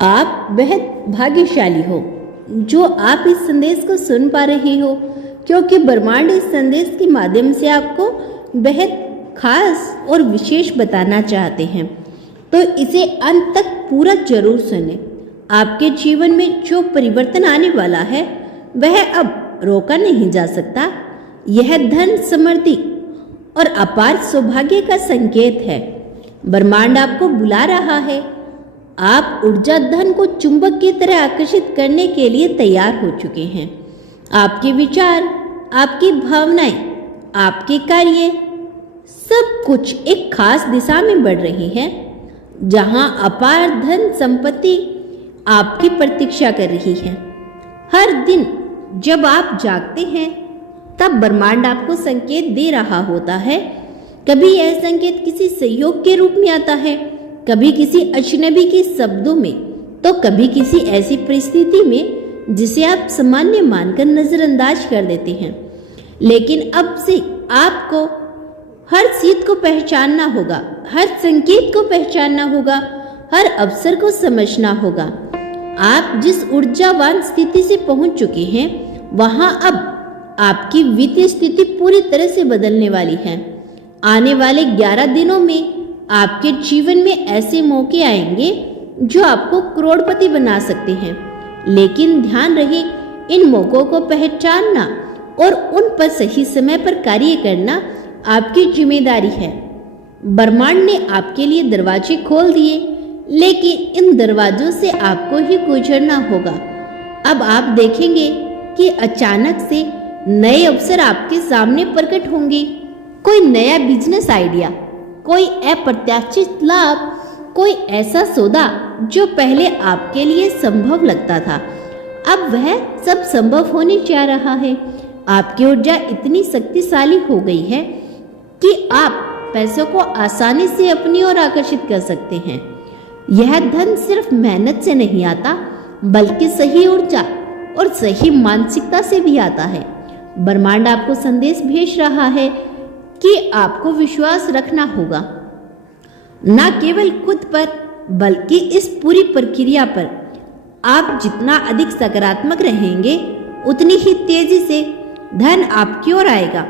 आप बेहद भाग्यशाली हो जो आप इस संदेश को सुन पा रहे हो, क्योंकि ब्रह्मांड इस संदेश के माध्यम से आपको बेहद खास और विशेष बताना चाहते हैं। तो इसे अंत तक पूरा जरूर सुने। आपके जीवन में जो परिवर्तन आने वाला है वह अब रोका नहीं जा सकता। यह धन, समृद्धि और अपार सौभाग्य का संकेत है। ब्रह्मांड आपको बुला रहा है। आप ऊर्जा धन को चुंबक की तरह आकर्षित करने के लिए तैयार हो चुके हैं। आपके विचार, आपकी भावनाएं, आपके कार्य, सब कुछ एक खास दिशा में बढ़ रही है, जहां अपार धन संपत्ति आपकी प्रतीक्षा कर रही है। हर दिन जब आप जागते हैं तब ब्रह्मांड आपको संकेत दे रहा होता है। कभी यह संकेत किसी सहयोग के रूप में आता है, कभी किसी अजनबी के शब्दों में, तो कभी किसी ऐसी परिस्थिति में जिसे आप सामान्य मानकर नजरअंदाज कर देते हैं। लेकिन अब से आपको हर चीज को पहचानना होगा, हर संकेत को पहचानना होगा, हर अवसर को समझना होगा। आप जिस ऊर्जावान स्थिति से पहुंच चुके हैं, वहां अब आपकी वित्तीय स्थिति पूरी तरह से बदलने वाली है। आने वाले 11 दिनों में आपके जीवन में ऐसे मौके आएंगे जो आपको करोड़पति बना सकते हैं। लेकिन ध्यान रहे, इन मौकों को पहचानना और उन पर सही समय पर कार्य करना आपकी जिम्मेदारी है। ब्रह्मांड ने आपके लिए दरवाजे खोल दिए, लेकिन इन दरवाजों से आपको ही गुजरना होगा। अब आप देखेंगे कि अचानक से नए अवसर आपके सामने प्रकट होंगे। कोई नया बिजनेस आइडिया, कोई अप्रत्याशित लाभ, कोई ऐसा सौदा जो पहले आपके लिए संभव लगता था, अब वह सब संभव होने जा रहा है। आपकी ऊर्जा इतनी शक्तिशाली हो गई है कि आप पैसों को आसानी से अपनी ओर आकर्षित कर सकते हैं। यह धन सिर्फ मेहनत से नहीं आता, बल्कि सही ऊर्जा और सही मानसिकता से भी आता है। ब्रह्मांड आपको संदेश भेज रहा है कि आपको विश्वास रखना होगा, न केवल खुद पर बल्कि इस पूरी प्रक्रिया पर। आप जितना अधिक सकारात्मक रहेंगे, उतनी ही तेजी से धन आपकी ओर आएगा।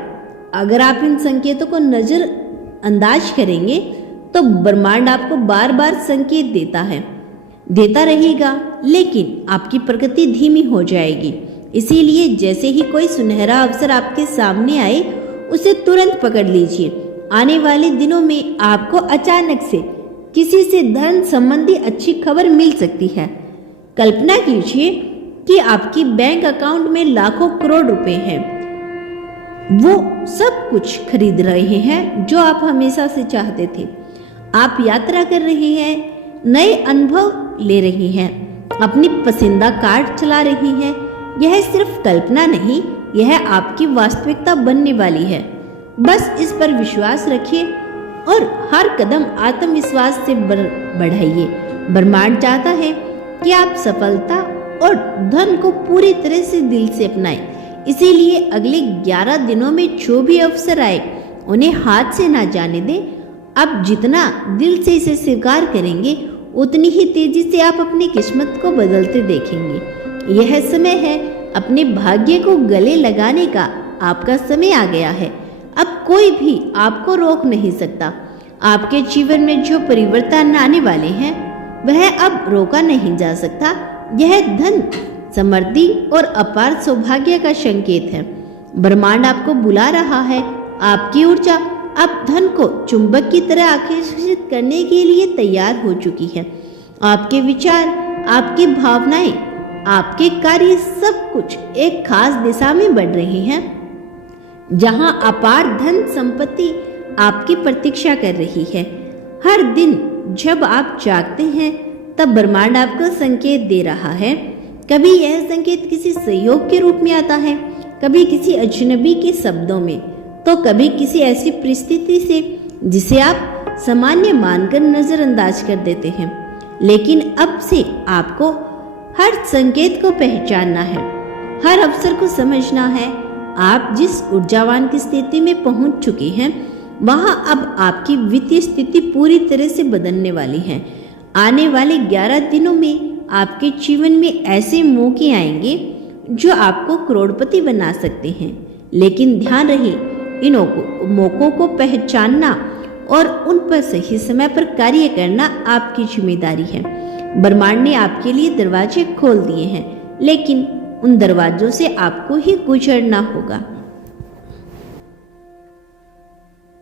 अगर आप इन संकेतों को नजरअंदाज करेंगे तो ब्रह्मांड आपको बार बार संकेत देता रहेगा, लेकिन आपकी प्रगति धीमी हो जाएगी। इसीलिए जैसे ही कोई सुनहरा अवसर आपके सामने आए, उसे तुरंत पकड़ लीजिए। आने वाले दिनों में आपको अचानक से किसी से धन संबंधी अच्छी खबर मिल सकती है। कल्पना कीजिए कि आपकी बैंक अकाउंट में लाखों करोड़ रुपए हैं। वो सब कुछ खरीद रहे हैं जो आप हमेशा से चाहते थे। आप यात्रा कर रहे हैं, नए अनुभव ले रहे हैं, अपनी पसंदीदा कार चला रही हैं। यह सिर्फ कल्पना नहीं, यह आपकी वास्तविकता बनने वाली है। बस इस पर विश्वास रखिए और हर कदम आत्मविश्वास से बढ़ाइए। ब्रह्मांड चाहता है कि आप सफलता और धन को पूरी तरह से दिल से अपनाएं। इसीलिए अगले 11 दिनों में जो भी अवसर आए, उन्हें हाथ से ना जाने दें। आप जितना दिल से इसे स्वीकार करेंगे, उतनी ही तेजी से आप अपनी किस्मत को बदलते देखेंगे। यह समय है अपने भाग्य को गले लगाने का। आपका समय आ गया है। अब कोई भी आपको रोक नहीं सकता। आपके जीवन में जो परिवर्तन आने वाले हैं, वह अब रोका नहीं जा सकता। यह धन, समृद्धि और अपार सौभाग्य का संकेत है। ब्रह्मांड आपको बुला रहा है। आपकी ऊर्जा अब धन को चुंबक की तरह आकर्षित करने के लिए तैयार हो चुकी है। आपके विचार, आपकी भावनाएं, आपके कार्य, सब कुछ एक खास दिशा में बढ़ रहे हैं, जहां अपार धन संपत्ति आपकी प्रतीक्षा कर रही है। हर दिन जब आप जागते हैं तब ब्रह्मांड आपको संकेत दे रहा है। कभी यह संकेत किसी सहयोग के रूप में आता है, कभी किसी अजनबी के शब्दों में, तो कभी किसी ऐसी परिस्थिति से जिसे आप सामान्य मानकर नजरअंदाज कर देते हैं। लेकिन अब से आपको हर संकेत को पहचानना है, हर अवसर को समझना है। आप जिस ऊर्जावान की स्थिति में पहुंच चुके हैं, वहां अब आपकी वित्तीय स्थिति पूरी तरह से बदलने वाली है। आने वाले 11 दिनों में आपके जीवन में ऐसे मौके आएंगे जो आपको करोड़पति बना सकते हैं, लेकिन ध्यान रहे इन मौकों को पहचानना और उन पर सही समय पर कार्य करना आपकी जिम्मेदारी है। ब्रह्मांड ने आपके लिए दरवाजे खोल दिए हैं, लेकिन उन दरवाजों से आपको ही गुजरना होगा।